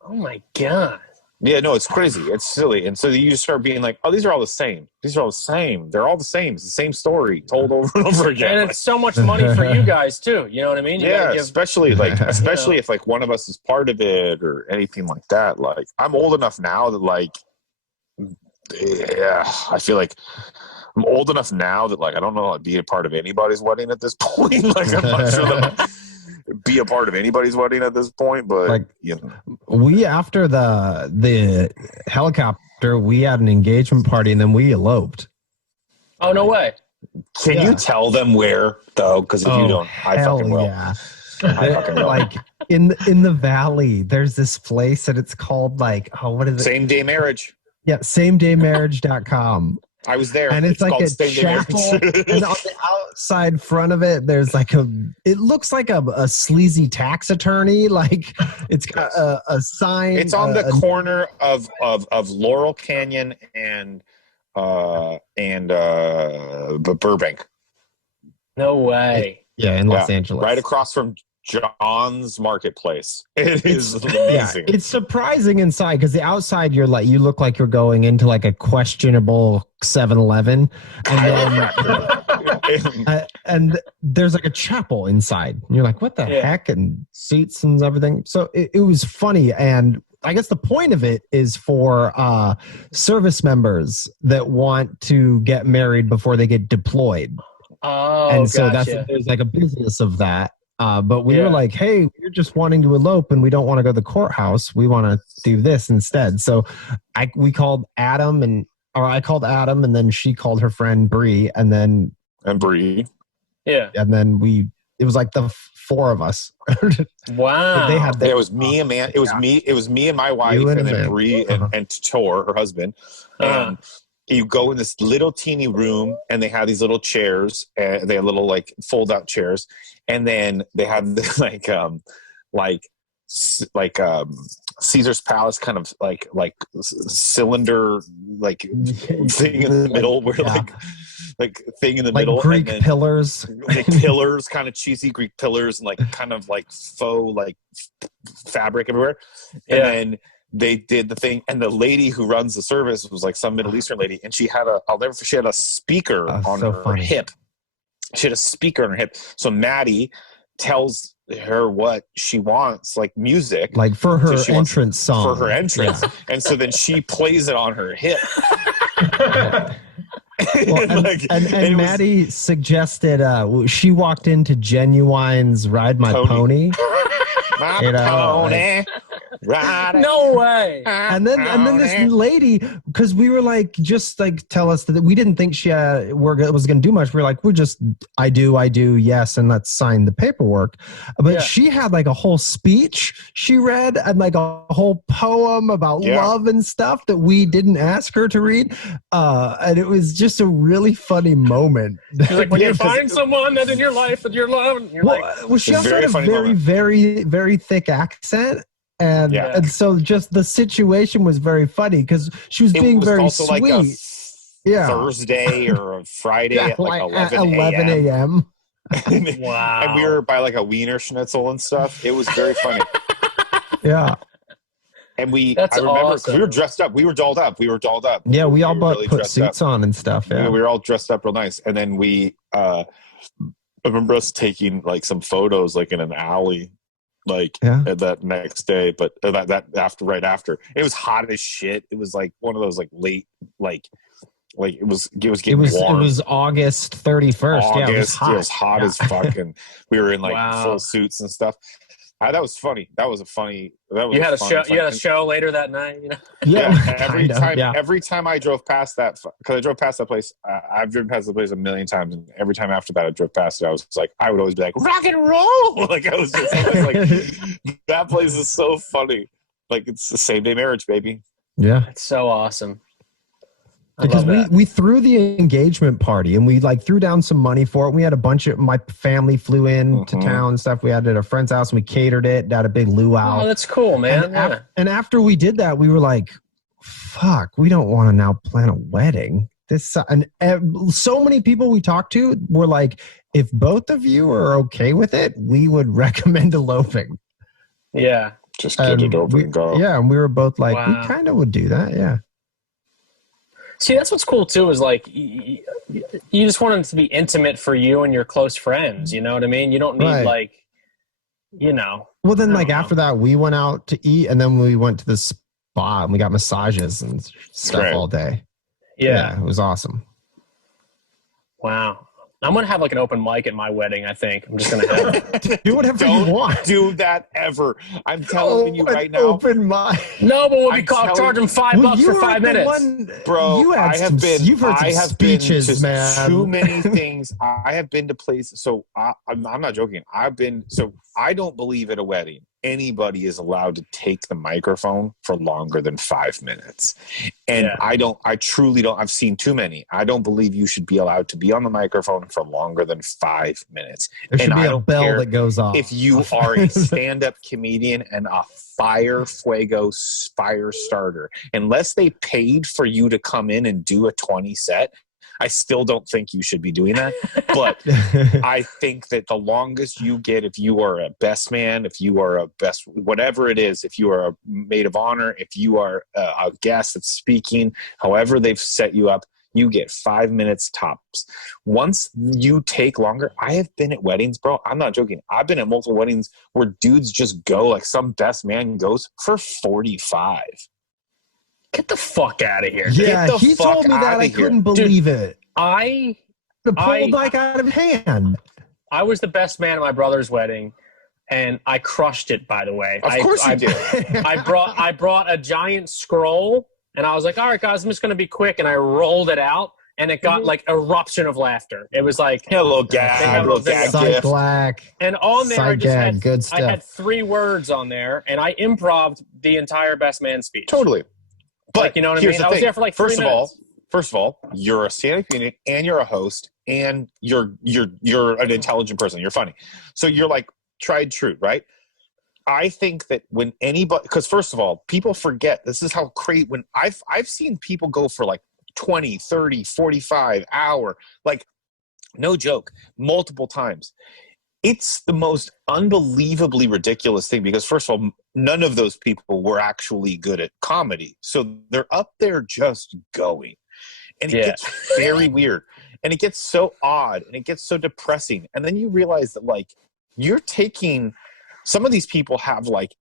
Oh my God. Yeah, no, it's crazy. It's silly. And so you just start being like, oh, these are all the same. These are all the same. They're all the same. It's the same story told over and over again. And it's so much money for you guys too. You know what I mean? Especially if like one of us is part of it or anything like that. Like I'm old enough now that like, I feel like I'm old enough now that like, I don't know how to be a part of anybody's wedding at this point. Like I'm not sure that be a part of anybody's wedding at this point, but like we, after the helicopter, we had an engagement party and then we eloped. Oh, no way. Can you tell them where though? Because if you don't, I fucking will. Yeah. I fucking will. Like in the valley, there's this place and it's called like, what is it? Same day marriage. Yeah, samedaymarriage.com. I was there. And it's like a chapel. And on the outside front of it, there's like it looks like a sleazy tax attorney. Like it's got a sign. It's on the corner of Laurel Canyon and Burbank. No way. In Los Angeles. Right across from John's Marketplace. It's amazing. It's surprising inside because the outside you look like you're going into like a questionable 7-Eleven, and there's like a chapel inside. And you're like, what the heck? And seats and everything. So it was funny, and I guess the point of it is for service members that want to get married before they get deployed. Oh, and so gotcha. There's like a business of that. But we were like, hey, we're just wanting to elope and we don't want to go to the courthouse. We want to do this instead. So I called Adam and then she called her friend Bree and Bree. Yeah. And then it was like the four of us. Wow. It was me and man. It was me and my wife and then Bree and Tor, her husband. And you go in this little teeny room and they have these little chairs and they have little like fold out chairs. And then they have Caesar's Palace kind of like cylinder like thing in the middle where like thing in the middle, Greek and pillars, like pillars, kind of cheesy Greek pillars, and like kind of like faux like fabric everywhere. And then they did the thing, and the lady who runs the service was like some Middle Eastern lady, and she had a speaker on her hip. She had a speaker on her hip. So Maddie tells her what she wants, like music. Like for her entrance song. For her entrance. Yeah. And so then she plays it on her hip. And Maddie suggested, she walked into Genuine's Ride My Pony. My pony. No way. And then this lady, because we were like, just like tell us that we didn't think she was going to do much. We were like, we're just I do, yes, and let's sign the paperwork. But she had like a whole speech she read and like a whole poem about love and stuff that we didn't ask her to read. And it was just a really funny moment. Like when you find someone that in your life that you're loving, you're well, she also had a very, very, very thick accent. And Yeah. and so just the situation was very funny because she was being very also sweet. like a Yeah. Thursday or a Friday Yeah, at like at 11 a.m. Wow. And we were by like a Wiener Schnitzel and stuff. It was very funny. Yeah. And That's I remember 'cause awesome. we were dressed up. We were dolled up. Yeah, we all were but put dressed suits on and stuff. Yeah. We were all dressed up real nice. And then I remember us taking like some photos like in an alley, like that next day, but right after. It was hot as shit. It was like one of those like late, like it was getting warm. It was August 31st. August, yeah, it was hot as fuck, and we were in like Wow. full suits and stuff. That was funny. That was a funny. That was You had a funny show. thing. You had a show later that night. You know. Yeah. Every time I drove past that, because I drove past that place, I've driven past the place a million times, and every time after that I drove past it, I was like, I would always be like, rock and roll. Like I was just always like, that place is so funny. Like it's the same day marriage, baby. Yeah. It's so awesome. Because we threw the engagement party and we like threw down some money for it. We had a bunch of my family flew in to town and stuff. We had it at a friend's house and we catered it, had a big luau. Oh, that's cool, man. And after we did that, we were like, fuck, we don't want to now plan a wedding. So many people we talked to were like, if both of you are okay with it, we would recommend eloping. Yeah. Just get it over and go. Yeah. And we were both like, Wow. we kind of would do that. Yeah. See, that's what's cool too. Is like you just want it to be intimate for you and your close friends. You know what I mean? You don't need like, you know. Well, then like after that, we went out to eat, and then we went to the spa and we got massages and stuff all day. Yeah, it was awesome. Wow. I'm going to have like an open mic at my wedding, I think. I'm just going to have do whatever you want. Do that ever. I'm telling you right now. Open mic. No, but we'll be charge them $5 for 5 minutes. Bro, you've heard some speeches, been man. Too many things. I have been to places. So I'm not joking. I don't believe at a wedding anybody is allowed to take the microphone for longer than 5 minutes. And I truly don't. I've seen too many. I don't believe you should be allowed to be on the microphone for longer than 5 minutes. There should and be I a don't bell care that goes off. if you are a stand-up comedian and a fire starter. Unless they paid for you to come in and do a 20 set, I still don't think you should be doing that. But I think that the longest you get, if you are a best man, if you are a best, whatever it is, if you are a maid of honor, if you are a guest that's speaking, however they've set you up, you get 5 minutes tops. Once you take longer, I have been at weddings, bro. I'm not joking. I've been at multiple weddings where dudes just go, like some best man goes for 45. Get the fuck out of here. Yeah, he told me that. I couldn't believe it. I pulled like out of hand. I was the best man at my brother's wedding, and I crushed it. By the way, of course you did. I brought a giant scroll, and I was like, "All right, guys, I'm just going to be quick," and I rolled it out, and it got like eruption of laughter. It was like a little gag, black, and on there I had 3 words on there, and I improv'd the entire best man speech. Totally. But like, you know what I mean? I was there for like 3 minutes. First of all, you're a stand-up comedian and you're a host and you're an intelligent person. You're funny. So you're like tried true, right? I think that when anybody, because first of all, people forget, this is how crazy, when I've seen people go for like 20, 30, 45 hour, like no joke, multiple times. It's the most unbelievably ridiculous thing because, first of all, none of those people were actually good at comedy. So they're up there just going. And it gets very weird. And it gets so odd. And it gets so depressing. And then you realize that, like, you're taking – some of these people have, like,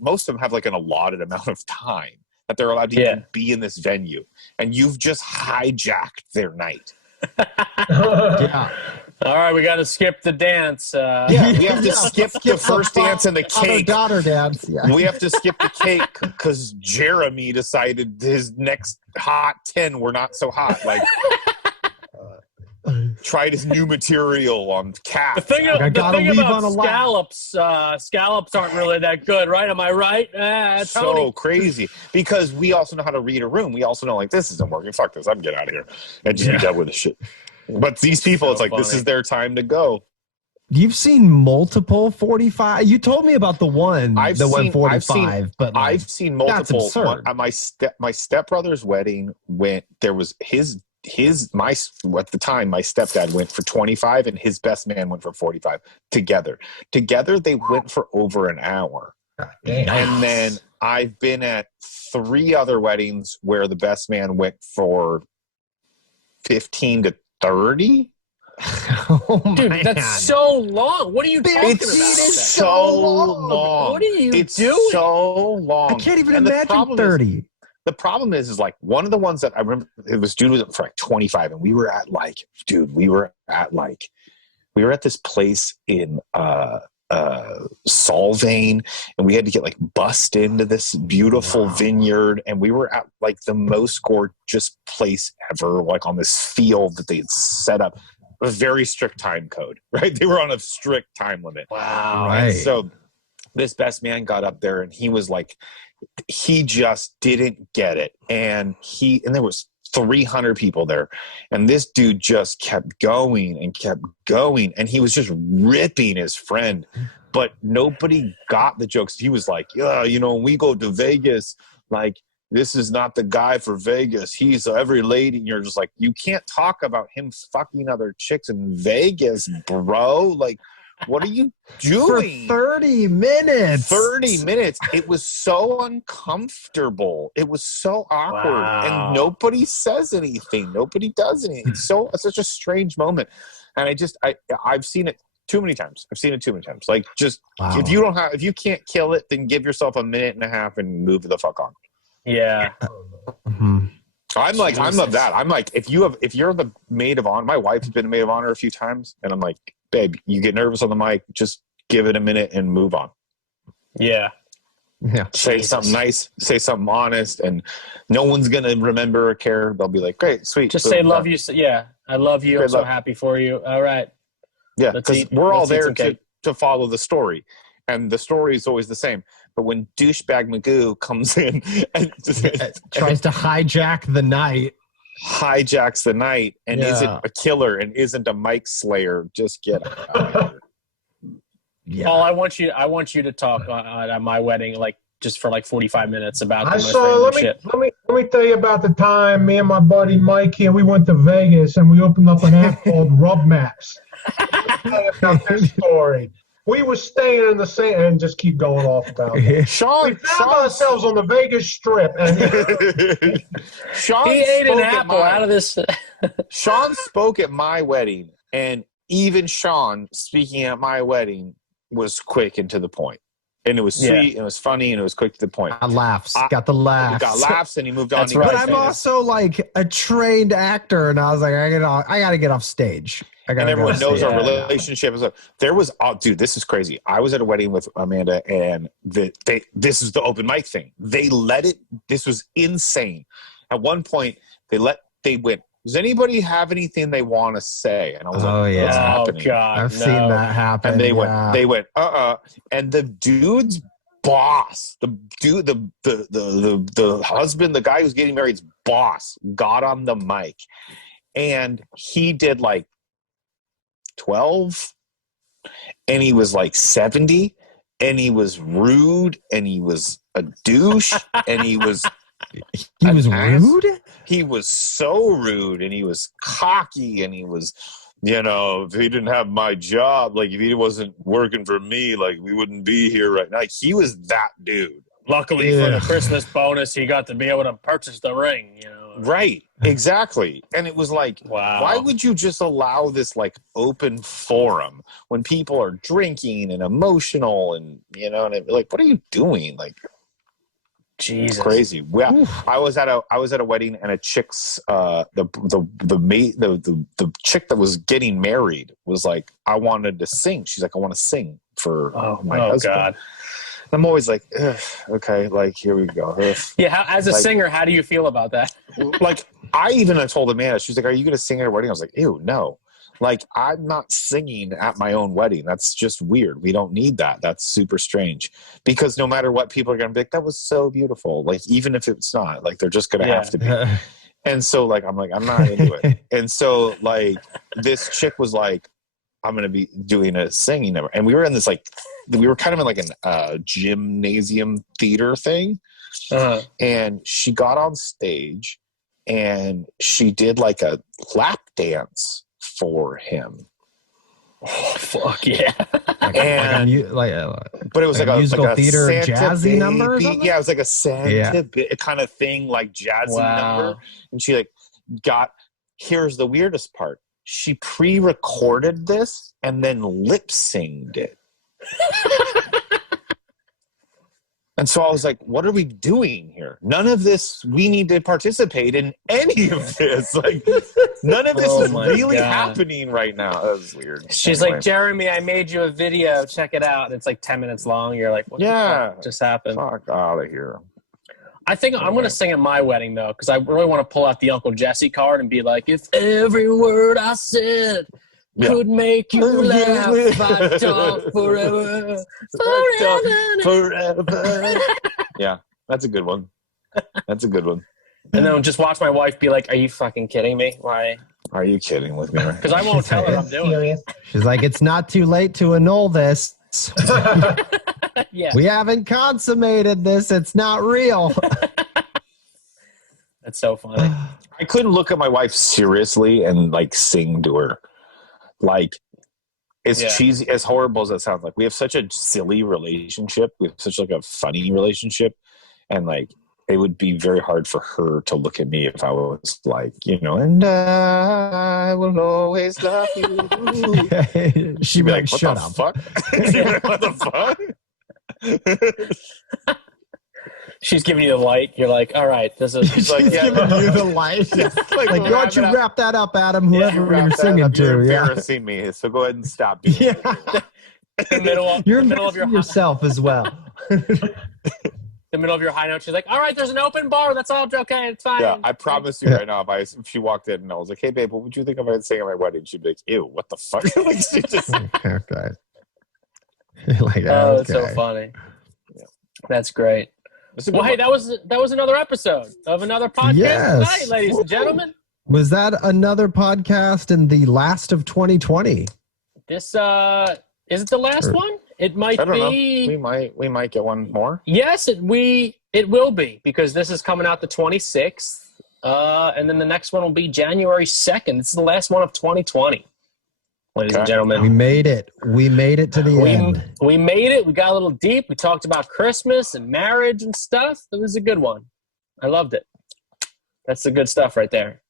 most of them have, like, an allotted amount of time that they're allowed to even be in this venue. And you've just hijacked their night. Yeah. All right, we got to skip the dance. We have to skip the first dance and the cake. Daughter dance. Yeah. We have to skip the cake because Jeremy decided his next hot 10 were not so hot. Like, tried his new material on calf. The thing about scallops aren't really that good, right? Am I right? So crazy. Because we also know how to read a room. We also know, like, this isn't working. Fuck this. I'm getting out of here and just be done with this shit. But these people, it's like, this is their time to go. You've seen multiple 45. You told me about the one I've that seen, went 45, but like, I've seen multiple. that's absurd. At my stepbrother's wedding there was my at the time my stepdad went for 25 and his best man went for 45 together. Together they went for over an hour. Damn. And then I've been at 3 other weddings where the best man went for 15 to 30. Oh my Dude, that's so long. What are you talking about? It's so long. What are you It's doing? so long. I can't even And imagine 30. The problem is like one of the ones that I remember, it was due for like 25, and we were at this place in Solvang, and we had to get like bussed into this beautiful vineyard, and we were at like the most gorgeous place ever, like on this field that they had set up a very strict time code, right? They were on a strict time limit. Wow. Right. And so this best man got up there and he was like, he just didn't get it. And there was 300 people there. And this dude just kept going and kept going. And he was just ripping his friend, but nobody got the jokes. He was like, yeah, when we go to Vegas, like, this is not the guy for Vegas. He's every lady. And you're just like, you can't talk about him fucking other chicks in Vegas, bro. Like, what are you doing? For 30 minutes. 30 minutes. It was so uncomfortable. It was so awkward. Wow. And nobody says anything. Nobody does anything. It's such a strange moment. And I've seen it too many times. Like, just, Wow. if you can't kill it, then give yourself a minute and a half and move the fuck on. Yeah. Mm-hmm. I'm of that. I'm like, if you're the maid of honor, my wife's been a maid of honor a few times, and I'm like, babe, you get nervous on the mic, just give it a minute and move on. Yeah. Yeah. Say something nice, say something honest, and no one's gonna remember or care. They'll be like, great, sweet. Just boom, say done. love you. Yeah. I love you. Great I'm so love. happy for you. All right. Yeah, Let's because eat- we're all let's eat there some cake. to follow the story, and the story is always the same. But when douchebag Magoo comes in and Tries to hijack the night. hijacks the night and Yeah. isn't a killer and isn't a mic slayer, just get out of here. Yeah. Paul, I want you to talk at my wedding, like just for like 45 minutes about the I most saw. random Let me shit. let me tell you about the time me and my buddy Mike here. We went to Vegas and we opened up an app called Rub Maps. Let me tell you about this story. We were staying in the same, and just keep going off about it. We Sean found ourselves on the Vegas Strip, and Sean He ate an spoke at apple out of this. Sean spoke at my wedding, and even Sean speaking at my wedding was quick and to the point. And it was sweet, and it was funny, and it was quick to the point. Got laughs. I- Got the He laughs. got laughs, and he moved on. That's He right. got But I'm famous. also like a trained actor, and I was like, I got to get off stage. And everyone knows our Yeah. relationship. There was, dude, this is crazy. I was at a wedding with Amanda, and this is the open mic thing. They let it. This was insane. At one point, they went, does anybody have anything they want to say? And I was Oh, like, yeah. what's Oh happening? God, I've no. seen that happen. And they yeah. went, and the dude's boss, the dude, the husband, the guy who's getting married's boss, got on the mic, and he did like 12, and he was like 70, and he was rude, and he was a douche, and he was He was ass. rude? He was so rude, and he was cocky, and he was, if he didn't have my job, like if he wasn't working for me, like we wouldn't be here right now. Like, he was that dude. Luckily for the Yeah. Christmas bonus, he got to be able to purchase the ring. Right. Exactly. And it was like, Wow. why would you just allow this like open forum when people are drinking and emotional and, like, what are you doing? Like, Jesus. crazy. Yeah. I was at a wedding, and a chick's the chick that was getting married was like, I wanted to sing. She's like, I want to sing for my husband. God. I'm always like, ugh, okay, like, here we go. Ugh. Yeah. As a Like- singer, how do you feel about that? Like, I even told Amanda, she was like, are you going to sing at her wedding? I was like, ew, no. Like, I'm not singing at my own wedding. That's just weird. We don't need that. That's super strange. Because no matter what, people are going to be like, that was so beautiful. Like, even if it's not, like, they're just going to Yeah. have to be. And so, like, I'm like, I'm not into it. And so, like, this chick was like, I'm going to be doing a singing number. And we were in this we were kind of in like an gymnasium theater thing. And she got on stage and she did like a lap dance for him. Oh, fuck yeah. But it was like a musical theater Santa jazzy baby. number or something? Yeah, it was like a Santa kind of thing, like jazzy number. And she here's the weirdest part. She pre-recorded this and then lip-synced it. And so I was like, what are we doing here? None of this, we need to participate in any of this. Like, none of this is really happening right now. That was weird. She's like, Jeremy, I made you a video. Check it out. It's like 10 minutes long. You're like, what the fuck just happened? Fuck out of here. I think I'm going to sing at my wedding, though, because I really want to pull out the Uncle Jesse card and be like, if every word I said could make you laugh, I'd talk forever. Yeah, that's a good one. That's a good one. And then just watch my wife be like, are you fucking kidding me? Why? Are you kidding with me? Because I won't tell her I'm doing it. She's like, it's not too late to annul this. Yeah. We haven't consummated this. It's not real. That's so funny. I couldn't look at my wife seriously and like sing to her. Like, as cheesy, as horrible as that sounds, like we have such a silly relationship. We have such like a funny relationship, and like it would be very hard for her to look at me if I was like, and I will always love you. She'd be like, shut up. Fuck? She'd be like, what the fuck? She's giving you the light. You're like, all right, this is. She's giving you the light. like why don't you wrap that up, Adam? Whoever you're singing to. You're embarrassing me, so go ahead and stop. You're middle of your yourself as well. The middle of your high note. She's like, all right, there's an open bar. That's all okay. It's fine. Yeah, I promise you right now, if she walked in and I was like, hey, babe, what would you think if I had sang at my wedding? She'd be like, ew, what the fuck? Like, she just. Okay. That's so funny. Yeah. That's great. Well, hey, that was another episode of another podcast tonight, ladies and gentlemen. Was that another podcast in the last of 2020? This is it the last one? It might be. Know. We might get one more. Yes, it will be, because this is coming out the 26th, and then the next one will be January 2nd. This is the last one of 2020. Ladies and gentlemen, we made it. We made it to the end. We made it. We got a little deep. We talked about Christmas and marriage and stuff. It was a good one. I loved it. That's the good stuff right there.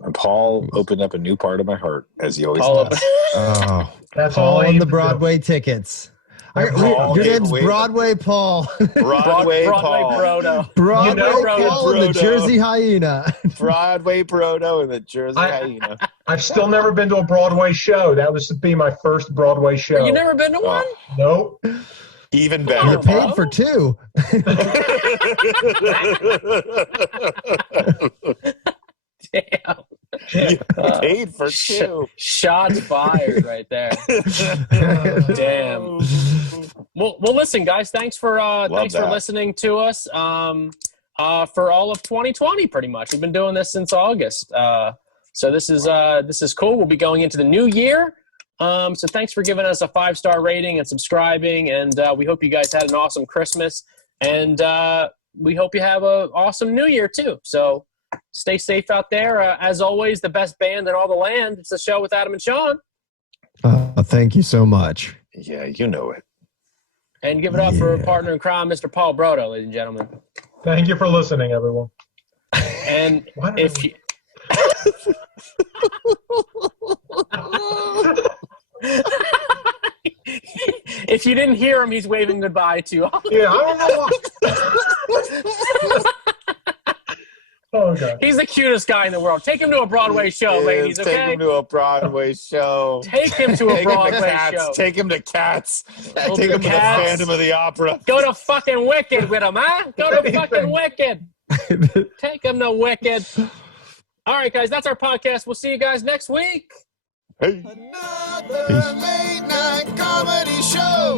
And Paul opened up a new part of my heart, as he always does. Oh, that's Paul all and the Broadway tickets. Your name's Broadway Paul. Broadway Paul. Brodo. Broadway Paul and the Jersey Hyena. Broadway Brodo and the Jersey Hyena. I've still never been to a Broadway show. That was to be my first Broadway show. You never been to one? Nope. Even better. You're paid for two. Damn. Paid for two. Shots fired right there. Damn. Well, listen, guys. Thanks for listening to us. For all of 2020, pretty much. We've been doing this since August. So this is cool. We'll be going into the new year. So thanks for giving us a 5-star rating and subscribing. And we hope you guys had an awesome Christmas. And we hope you have an awesome New Year too. So stay safe out there. As always, the best band in all the land. It's the show with Adam and Sean. Thank you so much. Yeah, you know it. And give it up for partner in crime, Mr. Paul Brodo, ladies and gentlemen. Thank you for listening, everyone. And if you... if you didn't hear him, he's waving goodbye to you. Yeah, I don't know why. Oh, God. He's the cutest guy in the world. Take him to a Broadway show, ladies, okay? Take him to a Broadway show. Take him to a Broadway show. Take him to Cats. We'll Take him to the Cats. Phantom of the Opera. Go to fucking Wicked with him, huh? Go to fucking Wicked. Take him to Wicked. All right, guys, that's our podcast. We'll see you guys next week. Hey. Another late night comedy show.